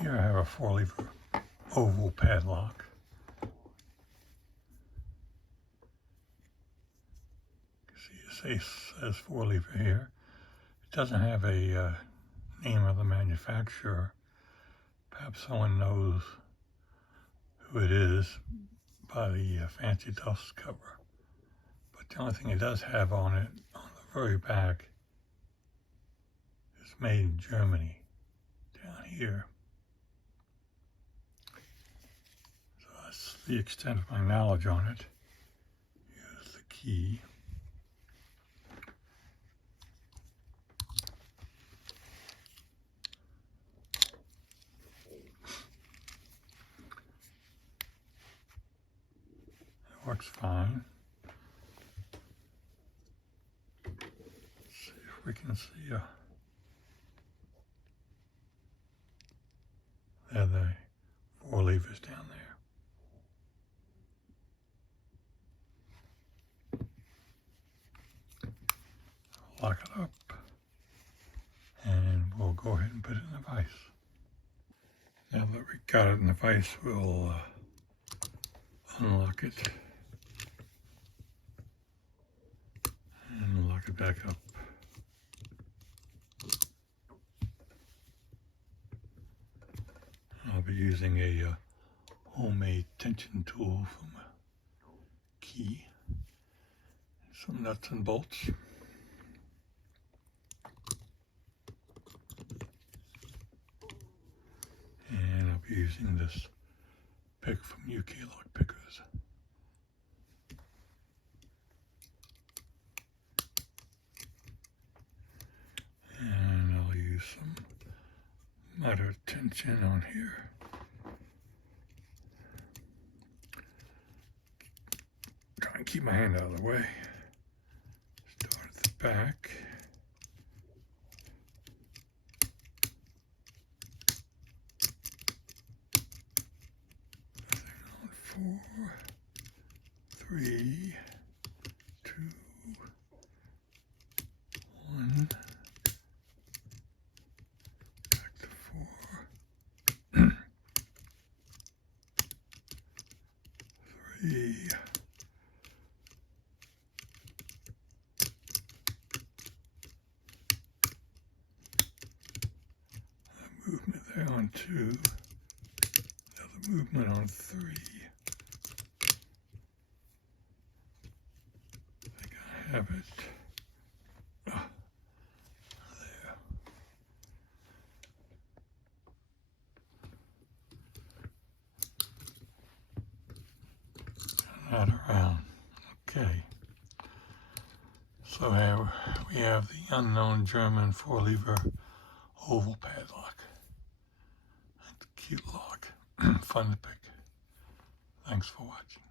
Here I have a 4-lever oval padlock. See, it says 4-lever here. It doesn't have a name of the manufacturer. Perhaps someone knows who it is by the fancy dust cover. But the only thing it does have on it, on the very back, is made in Germany, down here. So that's the extent of my knowledge on it. Here's the key. Works fine. Let's see if we can see there the 4 levers down there. Lock it up and we'll go ahead and put it in the vise. Now that we got it in the vise, we'll unlock it and lock it back up. I'll be using a homemade tension tool from a key, some nuts and bolts. And I'll be using this pick from UK Lock Pickers. And I'll use some moderate tension on here. Try and keep my hand out of the way. Start at the back. On 4, 3, 2, 1. Back to 4. 3. Movement there on 2, another movement on 3. I think I have it. Oh, there. Turn that around. Okay. So here we have the unknown German 4-lever oval padlock. Cute lock. Fun to pick. Thanks for watching.